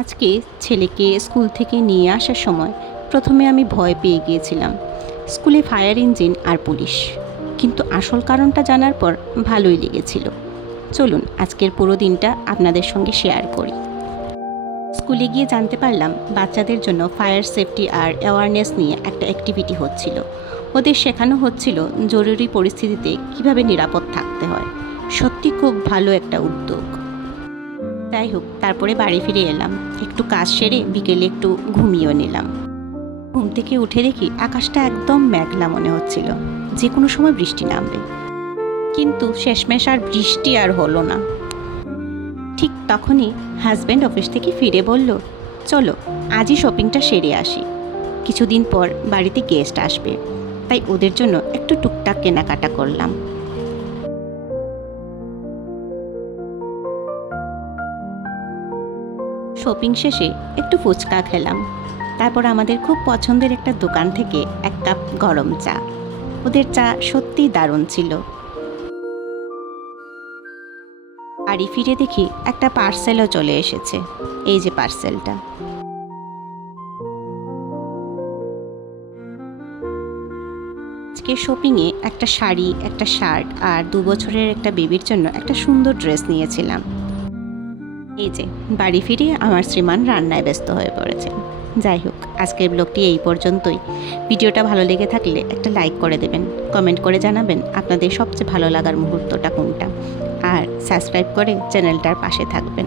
আজকে ছেলেকে স্কুল থেকে নিয়ে আসার সময় প্রথমে আমি ভয় পেয়ে গিয়েছিলাম। স্কুলে ফায়ার ইঞ্জিন আর পুলিশ, কিন্তু আসল কারণটা জানার পর ভালোই লেগেছিল। চলুন আজকের পুরো দিনটা আপনাদের সঙ্গে শেয়ার করি। স্কুলে গিয়ে জানতে পারলাম বাচ্চাদের জন্য ফায়ার সেফটি আর অ্যাওয়ারনেস নিয়ে একটা অ্যাক্টিভিটি হচ্ছিল। ওদের শেখানো হচ্ছিল জরুরি পরিস্থিতিতে কিভাবে নিরাপদ থাকতে হয়। সত্যি খুব ভালো একটা উদ্যোগ। যাই হোক, তারপরে বাড়ি ফিরে এলাম, একটু কাজ সেরে বিকেলে একটু ঘুমিয়েও নিলাম। ঘুম থেকে উঠে দেখি আকাশটা একদম মেঘলা মনে হচ্ছিল, যে কোনো সময় বৃষ্টি নামবে। কিন্তু শেষমেশ আর বৃষ্টি আর হলো না। ঠিক তখনই হাজব্যান্ড অফিস থেকে ফিরে বলল, চলো আজই শপিংটা সেরে আসি। কিছুদিন পর বাড়িতে গেস্ট আসবে, তাই ওদের জন্য একটু টুকটাক কেনাকাটা করলাম। শপিং শেষে একটু ফুচকা খেলাম। তারপর আমাদের খুব পছন্দের একটা দোকান থেকে এক কাপ গরম চা। ওদের চা সত্যিই দারুণ ছিল। বাড়ি ফিরে দেখি একটা পার্সেলও চলে এসেছে। এই যে পার্সেলটা। আজকে শপিংয়ে একটা শাড়ি, একটা শার্ট আর 2 বছরের একটা বেবির জন্য একটা সুন্দর ড্রেস নিয়েছিলাম। এই যে বাড়ি ফিরে আমার শ্রীমান রান্নায় ব্যস্ত হয়ে পড়েছে। যাই হোক, আজকের ব্লগটি এই পর্যন্তই। ভিডিওটা ভালো লেগে থাকলে একটা লাইক করে দেবেন, কমেন্ট করে জানাবেন আপনাদের সবচেয়ে ভালো লাগার মুহূর্তটা কোনটা, আর সাবস্ক্রাইব করে চ্যানেলটার পাশে থাকবেন।